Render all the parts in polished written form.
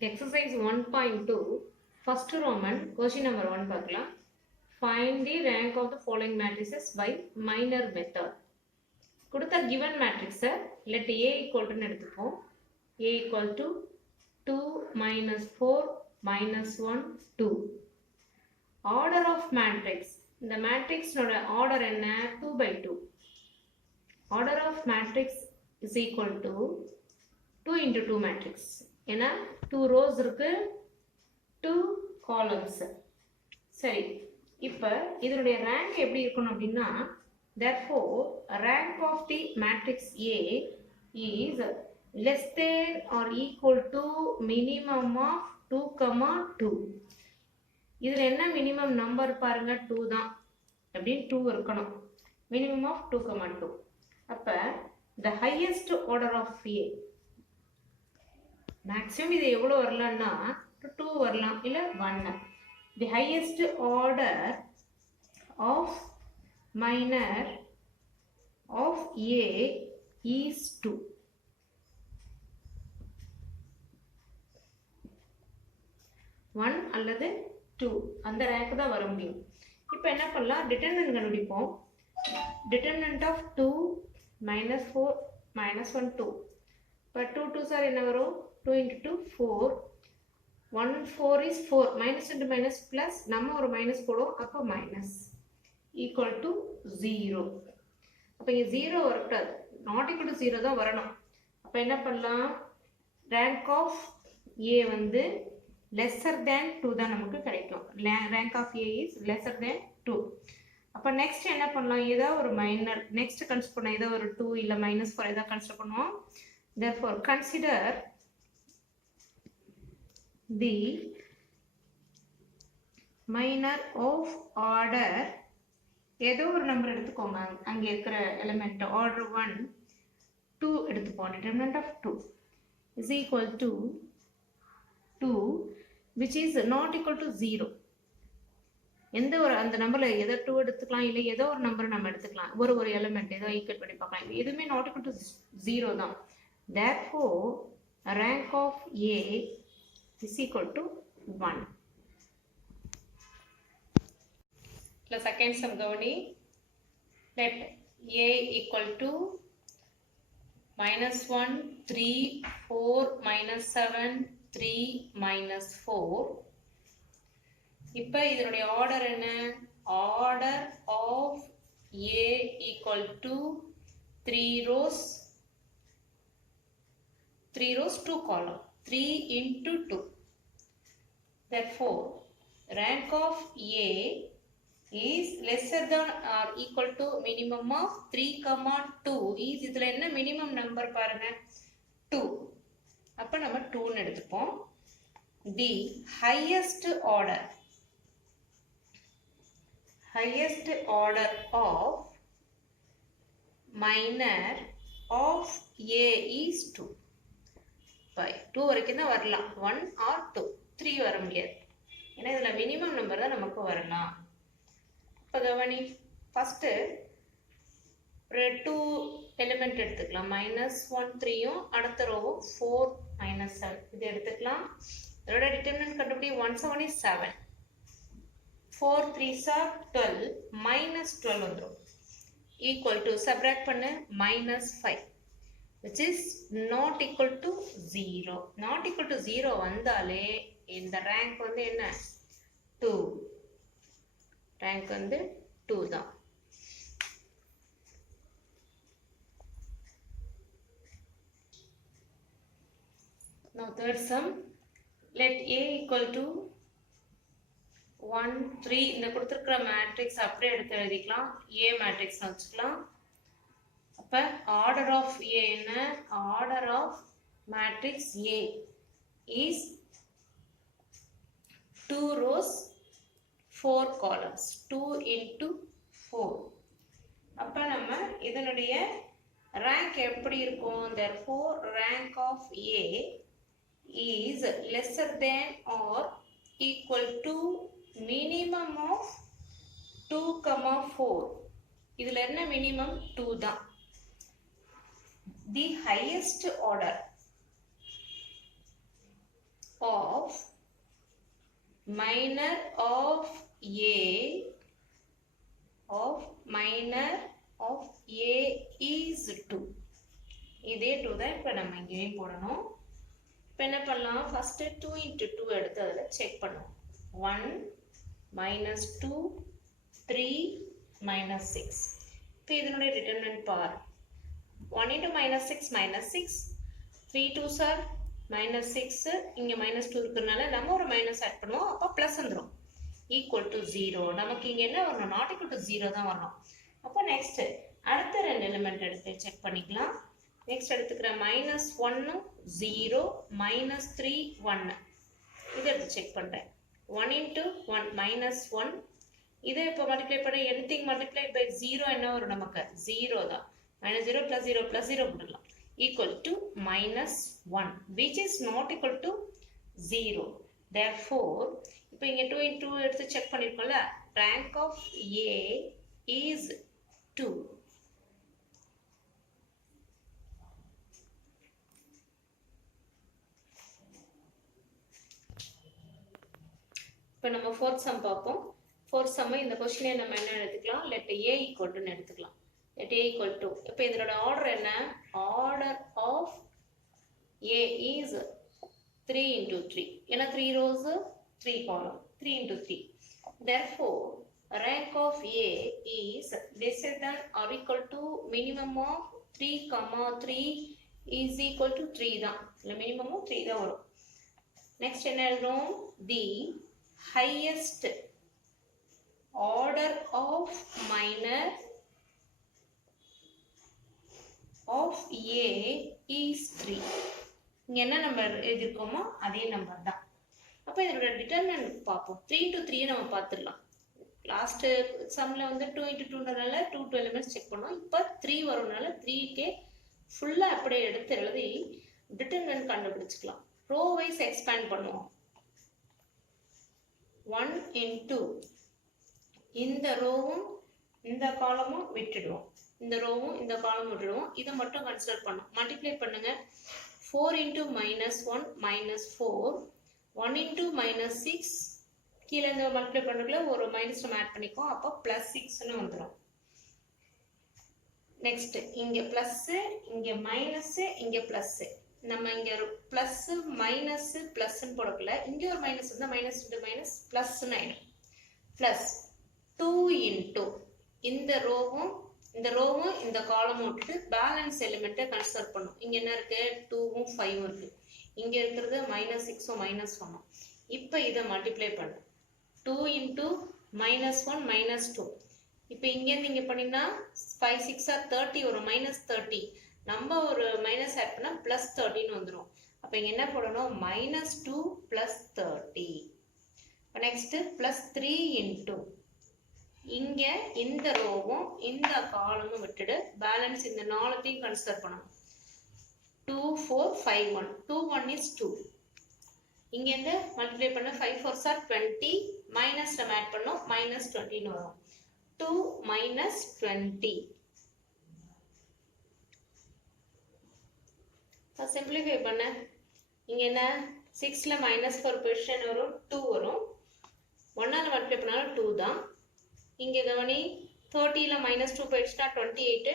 Exercise 1.2 first Roman question number 1 பார்க்கலாம். Find the rank of the following matrices by minor method. கொடுத்த given matrix let A equal to எடுத்துப்போம். A equal to 2 minus 4 minus 1 2. Order of matrix. இந்த matrix நோட order என்ன 2 by 2. Order of matrix is equal to 2 into 2 matrix. ஏன்னா 2 rows இருக்கு 2 columns. சரி, இப்போ இதனுடைய rank எப்படி இருக்கணும் அப்படின்னா, therefore rank of the matrix A is less than or equal to minimum of 2, 2. இதுல என்ன minimum number பாருங்க 2 தான். அப்படின்னு 2 இருக்கணும். minimum of 2, 2. அப்ப the highest order of A maximum இது எவ்வளவு வரலாம்னா 2 வரலாம் இல்ல 1. the highest order of minor of A is 2. One அல்லது 2 அந்த ரேங்க் தான் வர முடியும். இப்போ என்ன பண்ணலாம், டிட்டர்மினன்ட் கண்டுபிடிப்போம். Determinant of 2 minus 4 minus 1 2. இப்போ 2 2 சார் என்ன வரும், 2 into 2 4. 1 4 is 4. minus into minus plus நம்ம ஒரு மைனஸ் போடுவோம், அப்போ மைனஸ் equal to 0. அப்போ இங்கே 0 வரக்கூடாது, நாட் equal to 0 தான் வரணும். அப்போ என்ன பண்ணலாம், ரேங்க் ஆஃப் A வந்து lesser than 2 தான் நமக்கு கிடைக்கும். rank of A is lesser than 2. அப்போ நெக்ஸ்ட் என்ன பண்ணலாம், ஏதோ ஒரு மைனர் நெக்ஸ்ட் கன்சிடர் பண்ணலாம், ஏதோ ஒரு 2 இல்லை minus 4 ஏதாவது கன்சிடர் பண்ணுவோம். therefore consider the minor of order, ஏதோ ஒரு நம்பர் எடுத்துக்கோங்க, அங்கே இருக்கிற எலிமெண்ட் ஆர்டர் 1 2 எடுத்துப்போம். determinant of 2 is equal to 2 which is not equal to 0. எந்த ஒரு அந்த நம்பர்ல ஏதோ 2 எடுத்துக்கலாம், இல்லை ஏதோ ஒரு நம்பர் நம்ம எடுத்துக்கலாம், ஒரு எலிமெண்ட் ஏதோ ஈக்குவல் பண்ணி பார்க்கலாம். எதுவுமே not equal to 0 தான். therefore rank of A is equal to 1. The second sum கவனி, let A equal to minus 1 3 4 minus 7 3 minus 4. இப்போ இதனுடைய ஆர்டர் என்ன, order of A equal to 3 rows 2 column 3 into 2. therefore rank of A is lesser than or equal to minimum of 3, 2 is இதுல என்ன minimum number பாருங்க 2. அப்ப நம்ம 2 ன்னு எடுத்துப்போம். the highest order of minor of A is 2. 2 வரைக்கும் தான் வரலாம், 1 or 2, 3 வர முடியாது. ஏன்னா இதுல மினிமம் நம்பர் தான் நமக்கு வரலாம். இப்போ கவனி, ஃபர்ஸ்ட் ஒரு 2 எலிமெண்ட் எடுத்துக்கலாம், minus 1 3யும் அடுத்த ரோவும் 4 minus 7 இது எடுத்துக்கலாம். இதோட டிட்டர்மினன்ட் கண்டுபிடி, 1 7 is 7, 4 3s are 12, minus 12 வந்துடும், equal to subtract பண்ணு minus 5 which is not equal to 0. not equal to 0 வந்தாலே இந்த ரேங்க் வந்து என்ன 2, ரேங்க் வந்து 2 தான். now third sum, let A equal to 1 3. இந்த கொடுத்திருக்கிற மேட்ரிக்ஸ் அப்படியே எடுத்து எழுதிக்கலாம், A மேட்ரிக்ஸ் வச்சுக்கலாம். அப்ப ஆர்டர் ஆஃப் A என்ன, order of matrix A is 2 rows 4 columns 2 into 4. அப்ப நம்ம இதனுடைய ரேங்க் எப்படி இருக்கும், therefore rank of A is lesser than or equal to minimum of 2, 4. இதுல என்ன minimum 2 தான். the highest order of minor of A is 2. இதே 2 தான் இப்போ நம்ம இங்கேயும் போடணும். இப்போ என்ன பண்ணலாம், ஃபர்ஸ்ட் 2 into 2 எடுத்து அதில் செக் பண்ணுவோம். 1 minus 2 3 minus 6. இப்போ இதனுடைய determinant bar 1 into minus 6 minus 6 3 2s are minus 6. இங்கே minus 2 இருக்கிறதுனால நம்ம ஒரு மைனஸ் ஆட் பண்ணுவோம், அப்போ ப்ளஸ் வந்துடும். Equal to 0. நமக்கு இங்கே என்ன வரணும், நாட் ஈக்குவல் டு 0 தான் வரணும். அப்போ நெக்ஸ்ட் அடுத்த ரெண்டு எலிமெண்ட் எடுத்து செக் பண்ணிக்கலாம். நெக்ஸ்ட் எடுத்துக்கிற -1 0 -3 1 இதை எடுத்து செக் பண்ணுறேன். 1 into 1 -1. இதை இப்போ மல்டிப்ளை பண்ண anything multiplied by 0 என்ன வரும், நமக்கு 0 தான். -0 + 0 + 0 போடலாம். equal to -1 which is not equal to 0. Therefore இப்போ இங்கே 2 into 2 எடுத்து செக் பண்ணியிருக்கோம்ல, rank of A is 2. இப்போ நம்ம ஃபோர்த் சம் பார்ப்போம். ஃபோர்த் சம் இந்த கொஸ்டினை நம்ம என்ன எடுத்துக்கலாம், let A equal to எடுத்துக்கலாம். let A equal to இப்போ இதனோட ஆர்டர் என்ன, order of A is 3 into 3. ஏன்னா 3 rows 3 column 3 into 3. Therefore rank of A is lesser than or equal to minimum of 3, 3 is equal to 3 தான். இல்லை minimum 3 தான் வரும். Next என்ன எழுதுறோம், the highest order of minor of A is 3. இங்கே என்ன number எழுதியிருக்கோமோ அதே நம்பர் தான். அப்போ இதோட டிட்டர்மினன்ட் பார்ப்போம். 3 into 3 நம்ம பார்த்துடலாம். லாஸ்ட் சம்மில் வந்து 2 into 2னால 2 எலிமெண்ட்ஸ் செக் பண்ணோம். இப்போ 3 வரும்னால 3க்கே ஃபுல்லாக அப்படியே எடுத்து எழுதி டிட்டர்மினன்ட் கண்டுபிடிச்சிக்கலாம். ரோ வைஸ் எக்ஸ்பேண்ட் பண்ணுவோம். 1 into இந்த ரோவும் இந்த காலமும் விட்டுடுவோம், இந்த ரோவும் இந்த காலமும் விட்டுடுவோம். இதை மட்டும் கன்சிடர் பண்ணும். மல்டிப்ளை பண்ணுங்க. 4 into -1 -4 1 into -6 கீழே இந்த மல்டிப்ளை பண்ணுறதுல ஒரு மைனஸ் நம்ம ஆட் பண்ணிக்கோம், அப்போ +6ன்னு வந்துடும். நெக்ஸ்ட் இங்கே ப்ளஸ்ஸு, இங்கே மைனஸ்ஸு, இங்கே ப்ளஸ்ஸு. நம்ம இங்கே ஒரு ப்ளஸ்ஸு மைனஸ்ஸு ப்ளஸ்ன்னு போடக்குள்ள இங்கே ஒரு மைனஸ் இருந்தால் மைனஸ் இன்ட்டு மைனஸ் ப்ளஸ்ன்னு ஆகிடும். ப்ளஸ் 2 into இந்த ரோவும் இந்த காலமும் விட்டுட்டு பேலன்ஸ் எலிமெண்ட்டை கன்சிடர் பண்ணும். இங்கே என்ன இருக்குது, 2வும் 5வும் இருக்குது. இங்கே இருக்கிறது -6ம் -1ம். இப்போ இதை மல்டிப்ளை பண்ணு. 2 into -1 -2. இப்போ இங்கேருந்து இங்கே பண்ணிங்கன்னா 5 6 are 30 ஒரு -30. நம்ம ஒரு மைனஸ் ஆட் பண்ணால் +30ன்னு வந்துடும். அப்போ இங்கே என்ன போடணும், -2 + 30. இப்போ நெக்ஸ்ட்டு +3 into இங்கே இந்த ரோவும் இந்த காலமும் விட்டுடு பேலன்ஸ் இந்த 4த்தையும் கன்சிடர் பண்ணணும். 2 4 5 1 2 1 is 2. இங்கேருந்து மல்டிப்ளை பண்ண 5 4s are 20 மைனஸ் நம்ம ஆட் பண்ணோம் -20ன்னு வரும். 2 -20. சிம்பிளிஃபை பண்ண இங்கே என்ன 6ல் -4 பொசிஷன் வரும், 2 வரும். 1ஆல் மல்டிப்ளை பண்ணாலும் 2 தான். இங்கே கவனி 30ல் -2 போயிடுச்சுன்னா 28.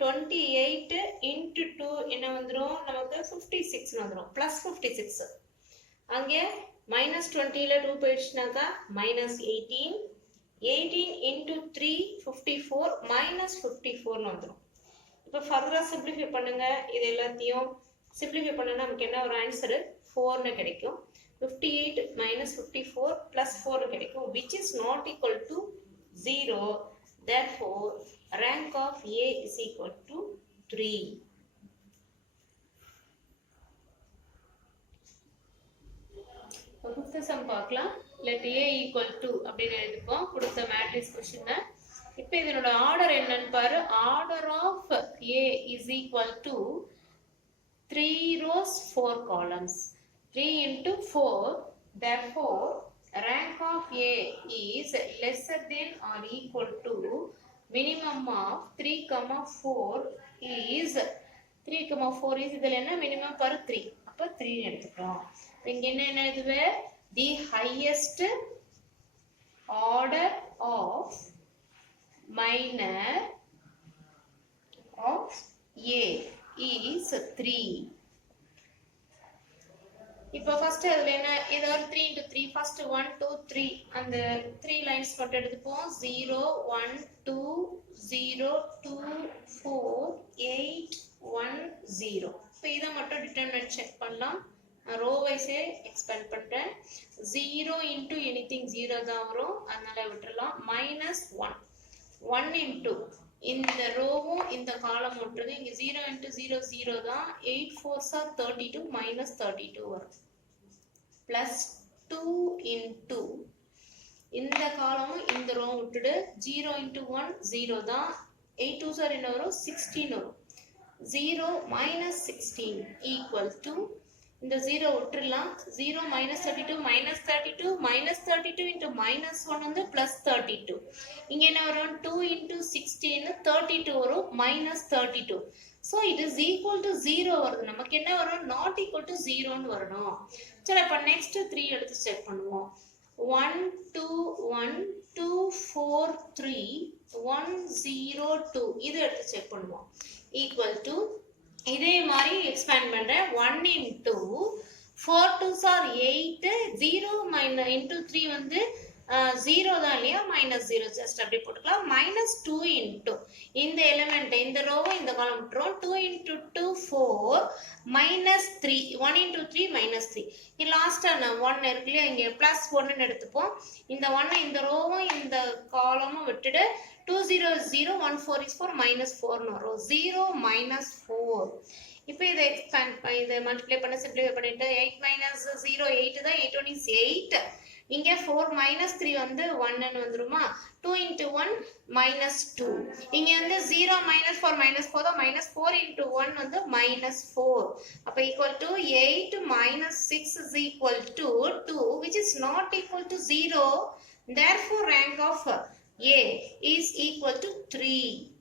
28 into 2 என்ன வந்துடும், நமக்கு 56ன்னு வந்துடும், +56. அங்கே -20ல் 2 போயிடுச்சுனாக்கா -18. 18 into 3 54 -54ன்னு வந்துடும். இப்போ ஃபர்தராக சிம்பிளிஃபை பண்ணுங்க. இது எல்லாத்தையும் சிம்பிளிஃபை பண்ணால் நமக்கு என்ன ஒரு ஆன்சரு 4ன்னு கிடைக்கும். 58 -54 +4 கிடைக்கும், which is not equal to 0. Therefore rank of A is equal to 3. கொடுத்த சம் பார்க்கலாம். let A equal to அப்படின்னு எழுதிப்போம் கொடுத்த மேட்ரிக்ஸ் கொஸ்டினை. இப்போ இதனோட ஆர்டர் என்னன்னு பாரு. Order of A is equal to 3 rows 4 columns 3 into 4. Therefore rank of A is lesser than or equal to minimum of 3, 4 is 3, 4 is இதில் என்ன minimum per 3. அப்போ 3 எடுத்துக்கிறோம். இங்க என்ன இதுவே the highest order of minor of A is 3. இப்போ first அதுல என்ன இது ஒரு 3 into 3 first 1 2 3 அந்த 3 lines மட்டும் எடுத்துப்போம் 0 1 2 0 2 4 8 1 0 இப்போ இத மட்டும் டிட்டர்மினன்ட் செக் பண்ணலாம் ரோ வைஸே எக்ஸ்பேண்ட் பண்றேன் 0 into anything 0 தான் வரும் அதனால விட்டுறலாம் -1 1 into இந்த ரோவும் இந்த காலம் விட்டுறது இங்க 0 into 0 0 தான் 8 4s are 32 -32 வரும் plus 2 into இந்த காலமும் இந்த ரோ விட்டுடு 0 into 1 0 தான் 8 2s are என்ன வரும் 16 வரும் 0 -16 equal to இந்த 0 விட்டுறலாம் 0 -32 -32 -32 into -1 வந்து +32 இங்க என்ன வரும் 2 into 16 32 வரும் -32 so it is equal to 0 வருது நமக்கு என்ன வரும் not equal to 0 ன்னு வரணும் சரி அப்ப next 3 எடுத்து செக் பண்ணுவோம் 1 2 1 2 4 3 1 0 2 இது எடுத்து செக் பண்ணுவோம் equal to இதே மாதிரி எக்ஸ்பேண்ட் பண்றேன் 1 into 4 2s are 8 0 into 3 வந்து 0 தான் இல்லையா -0 ஜஸ்ட் அப்படி போட்டுக்கலாம் -2 into இந்த எலிமெண்ட் இந்த ரோவை இந்த காலம் விட்டுறோம் 2 into 2 4 -3 1 into 3 -3 இது லாஸ்டா 1 இருக்கு இல்லையா இங்க +1 ன்னு எடுத்துப்போம் இந்த 1 இந்த ரோவும் இந்த காலமும் விட்டுடு 2 0 0 1 4 is 4 -4 ன்னு வரும் 0 -4 இப்போ இதை எக்ஸ்பேண்ட் இதை மல்டிப்ளை பண்ண சிம்பிளிஃபை பண்ணிட்டு 8 - 0 8 தான் 8 1 is 8 இங்க 4 -3 வந்து 1 ன்னு வந்துருமா 2 into 1 -2 இங்க வந்து 0 -4 -4 தான் -4 into 1 வந்து -4 அப்ப equal to 8 - 6 is equal to 2 which is not equal to 0 therefore rank of A is equal to 3